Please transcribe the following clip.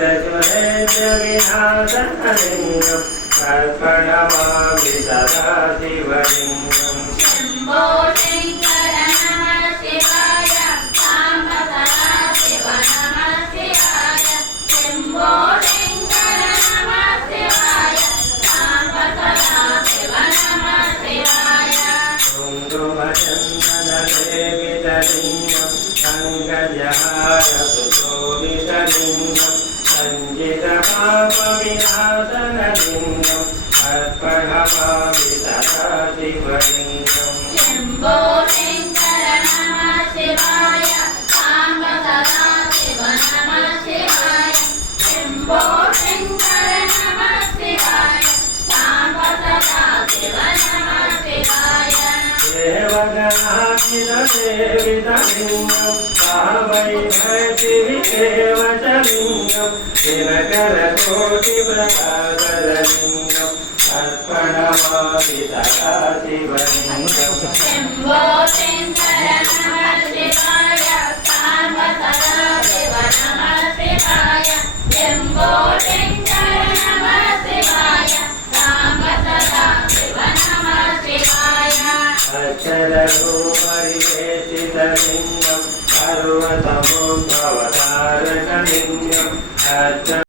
भक्तसुरेन्द्रविनाशनलिङ्गं कर्पणमामि सदा शिवलिङ्गम् शम्भो शङ्कर नमः शिवाय साम्ब सदा शिव नमः शिवाय शम्भो शङ्कर नमः शिवाय साम्ब सदा शिव नमः शिवाय कुङ्कुमचन्दनसेवितलिङ्गं पङ्कजहारसुशोभितलिङ्गं सञ्चितपापविनाशनलिङ्गं अर्पणमामि सदा शिवलिङ्गम् शम्भो शङ्कर नमः शिवाय साम्ब सदा शिव नमः शिवाय शम्भो शङ्कर नमः शिवाय साम्ब सदा शिव नमः शिवाय देवगणाखिलसेवितलिङ्गं भावैभक्तिविदेवचलिङ्गं दिनकरकोटिप्रसादलिङ्गम् अर्पणमामि सदा शिवलिङ्गम् शम्भो शङ्कर नमः शिवाय साम्ब सदा शिव नमः शिवाय शम्भो शङ्कर नमः शिवाय साम्ब सदा शिव नमः शिवाय अचलरूपरिवेशितलिङ्गं पर्वतमुद्भवतारकलिङ्गम्